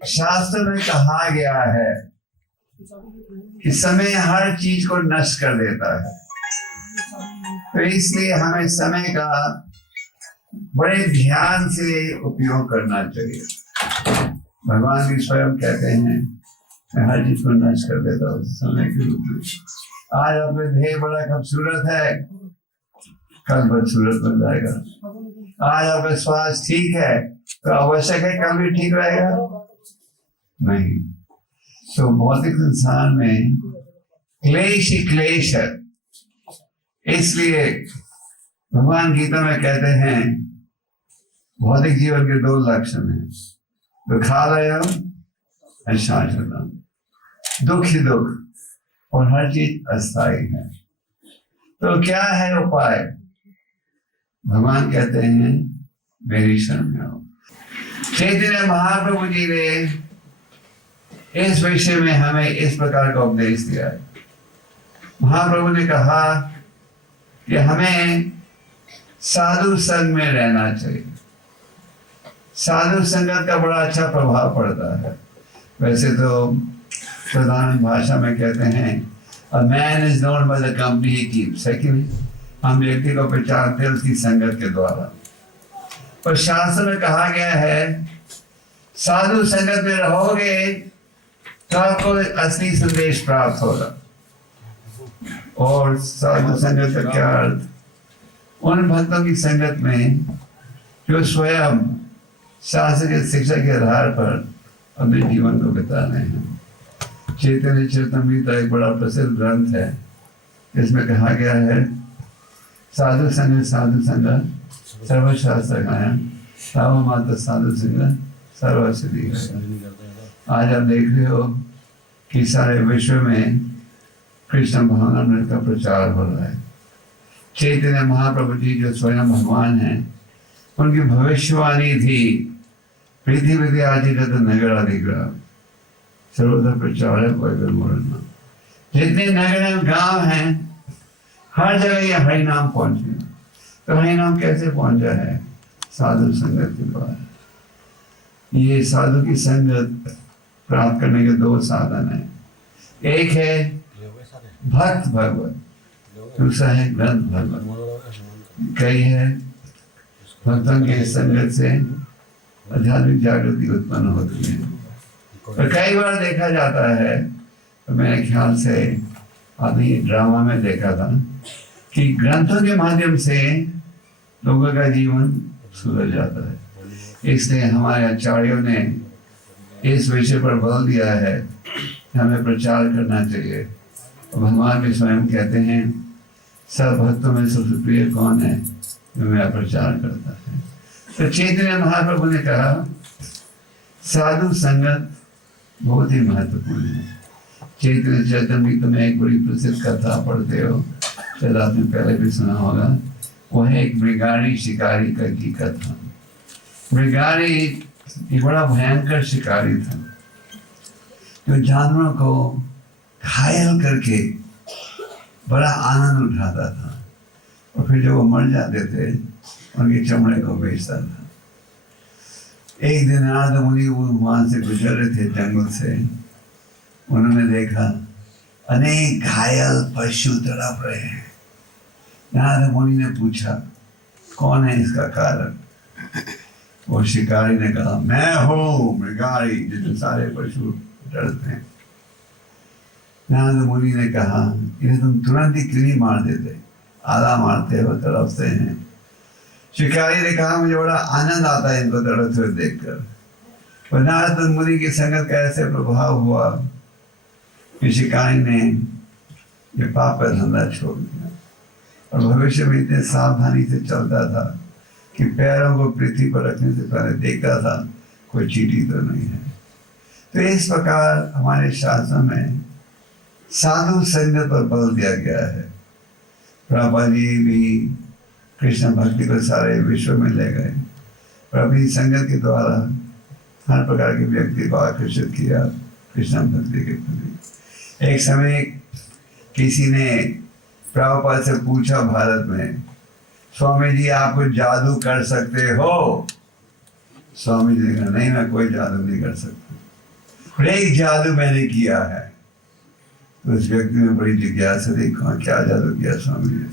शास्त्र में कहा गया है कि समय हर चीज को नष्ट कर देता है, तो इसलिए हमें समय का बड़े ध्यान से उपयोग करना चाहिए। भगवान भी स्वयं कहते हैं मैं हर चीज को नष्ट कर देता हूँ समय के रूप में। आज आपका ध्येय बड़ा खूबसूरत है, कल बदसूरत बन जाएगा। आज आपका स्वास्थ्य ठीक है तो आवश्यक है कल भी ठीक रहेगा नहीं। तो भौतिक संसार में क्लेश ही क्लेश है, इसलिए भगवान गीता में कहते हैं भौतिक जीवन के दो लक्षण हैं, दुखालयम और शाश्वतम। दुख ही दुख और हर चीज अस्थायी है। तो क्या है उपाय? भगवान कहते हैं मेरी शरण में आओ। चैतन्य महाप्रभु जी ने इस विषय में हमें इस प्रकार का उपदेश दिया है। महाप्रभु ने कहा कि हमें साधु संग में रहना चाहिए। साधु संगत का बड़ा अच्छा प्रभाव पड़ता है। वैसे तो साधारण भाषा में कहते हैं a man is known by the company he keeps, है कि नहीं? हम व्यक्ति को पहचानते हैं उसकी संगत के द्वारा। पर शास्त्र में कहा गया है साधु संगत में रहोगे तो आपको असली संदेश प्राप्त होगा। और साधु संगत का क्या अर्थ? उन भक्तों की संगत में जो स्वयं शास्त्र की शिक्षा के आधार पर अपने जीवन को बिता रहे हैं। चैतन्य चरितमृत एक बड़ा प्रसिद्ध ग्रंथ है, इसमें कहा गया है साधु संग सर्वशास्त्र गायन साव मात्र साधु संग सर्वसिद्धि। आज आप देख रहे हो कि सारे विश्व में कृष्ण भावनामृत का प्रचार हो रहा है। चैतन्य महाप्रभु जी जो स्वयं भगवान हैं, उनकी भविष्यवाणी थी प्रीति विधि आदि नगर अधिग्रह सर्वदा प्रचार है कोई मोड़ना। जितने नगर गांव हैं हर जगह ये हरि नाम पहुंचे। तो हरि नाम कैसे पहुंचा है? साधु संगत के द्वारा। ये साधु की संगत प्राप्त करने के दो साधन है। एक है भक्त भगवत, दूसरा है ग्रंथ भगवत। कई है भक्तों के संगत से आध्यात्मिक जागृति उत्पन्न होती है। और कई बार देखा जाता है, तो मेरे ख्याल से अभी ड्रामा में देखा था कि ग्रंथों के माध्यम से लोगों का जीवन सुधर जाता है। इसलिए हमारे आचार्यों ने इस विषय पर बल दिया है हमें प्रचार करना चाहिए। भगवान भी स्वयं कहते हैं सब भक्तों में सबसे प्रिय कौन है जो मेरा प्रचार करता है। तो चैतन्य महाप्रभु ने कहा साधु संगत बहुत ही महत्वपूर्ण है। चैतन्य चरितमृत में एक बड़ी प्रसिद्ध कथा पढ़ते हो, शायद आपने पहले भी सुना होगा। वो है एक मृगारी शिकारी की कथा। मृगारी एक बड़ा भयंकर शिकारी था जो जानवरों को घायल करके बड़ा आनंद उठाता था, और फिर जब वो मर जाते थे उनके चमड़े को बेचता था। एक दिन नारद मुनि वहां से गुजर रहे थे जंगल से। उन्होंने देखा अनेक घायल पशु तड़प रहे हैं। नारद मुनि ने पूछा कौन है इसका कारण? वो शिकारी ने कहा मैं हूँ मृगारी जिससे सारे पशु डरते हैं। नारद मुनि ने कहा इन्हें तुम तुरंत ही क्यों नहीं मार देते? आधा मारते हो, तड़पते हैं। शिकारी ने कहा मुझे बड़ा आनंद आता है इनको तड़पते हुए देखकर। और नारद मुनि की संगत का ऐसे प्रभाव हुआ कि शिकारी ने ये पाप का धंधा छोड़ दिया और भविष्य में इतने सावधानी से चलता था कि पैरों को पृथ्वी पर रखने से पहले देखता था कोई चींटी तो नहीं है। तो इस प्रकार हमारे शास्त्रों में साधु संगत पर बल दिया गया है। प्रभुपाद जी भी कृष्ण भक्ति को सारे विश्व में ले गए और अपनी संगत के द्वारा हर प्रकार के व्यक्ति को आकर्षित किया कृष्ण भक्ति के प्रति। एक समय किसी ने प्रभुपाद से पूछा भारत में स्वामी जी आप कुछ जादू कर सकते हो? स्वामी जी ने कहा नहीं, मैं कोई जादू नहीं कर सकता। एक जादू मैंने किया है। तो उस व्यक्ति ने बड़ी जिज्ञासा देखा, क्या जादू किया स्वामी जी?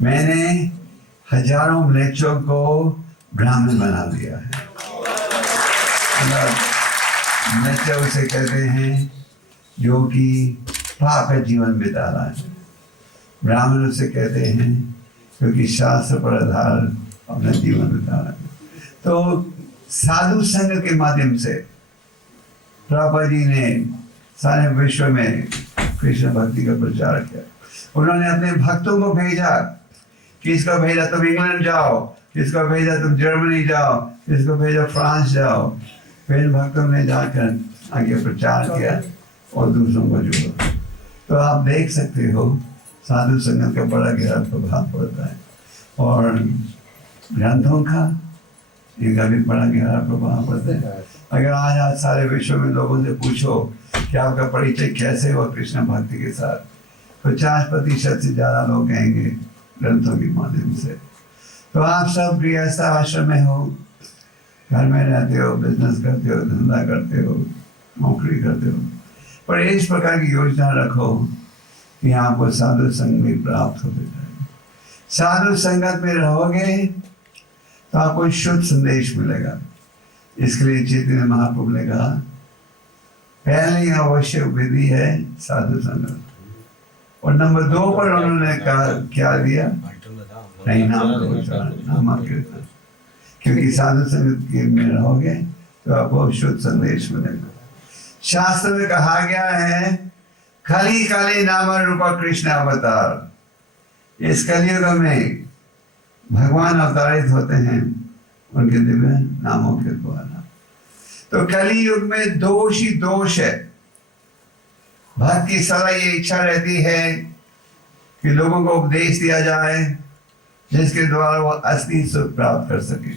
मैंने हजारों म्लेच्छों को ब्राह्मण बना दिया है। म्लेच्छ उसे कहते हैं जो कि पाप का जीवन बिता रहा है। ब्राह्मण उसे कहते हैं क्योंकि शास्त्र पर आधार अपना जीवन बिता रहा है। तो साधु संघ के माध्यम से प्रभुपाद जी ने सारे विश्व में कृष्ण भक्ति का प्रचार किया। उन्होंने अपने भक्तों को भेजा, किसको भेजा तुम इंग्लैंड जाओ, किसको भेजा तुम जर्मनी जाओ, किसको भेजा फ्रांस जाओ। फिर भक्तों ने जाकर आगे प्रचार किया और दूसरों को जोड़ा। तो आप देख सकते हो साधु संगत का बड़ा गहरा प्रभाव पड़ता है और ग्रंथों का इनका भी बड़ा गहरा प्रभाव पड़ता है। अगर आज सारे विश्व में लोगों से पूछो कि आपका परिचय कैसे हुआ कृष्ण भक्ति के साथ, 50% से ज़्यादा लोग कहेंगे ग्रंथों के माध्यम से। तो आप सब गृहस्थ आश्रम में हो, घर में रहते हो, बिजनेस करते हो, धंधा करते हो, नौकरी करते हो, पर इस प्रकार की योजना रखो कि आपको साधु संग में प्राप्त होते जाए। साधु संगत में रहोगे तो आपको शुद्ध संदेश मिलेगा। इसके लिए चैतन्य महाप्रभु ने कहा पहली आवश्यक विधि है साधु संगत, और नंबर 2 पर उन्होंने कहा क्या दिया? नहीं, नाम का उच्चारण, नाम कीर्तन। क्योंकि साधु संगत में रहोगे तो आपको शुद्ध संदेश मिलेगा। शास्त्र में कहा गया है खली काली नाम रूपा कृष्ण अवतार। इस कलयुग में भगवान अवतारित होते हैं उनके दिव्य नामों के द्वारा। तो कलयुग में दोष ही दोष है। भक्त की सदा ये इच्छा रहती है कि लोगों को उपदेश दिया जाए जिसके द्वारा वो असली सुख प्राप्त कर सके।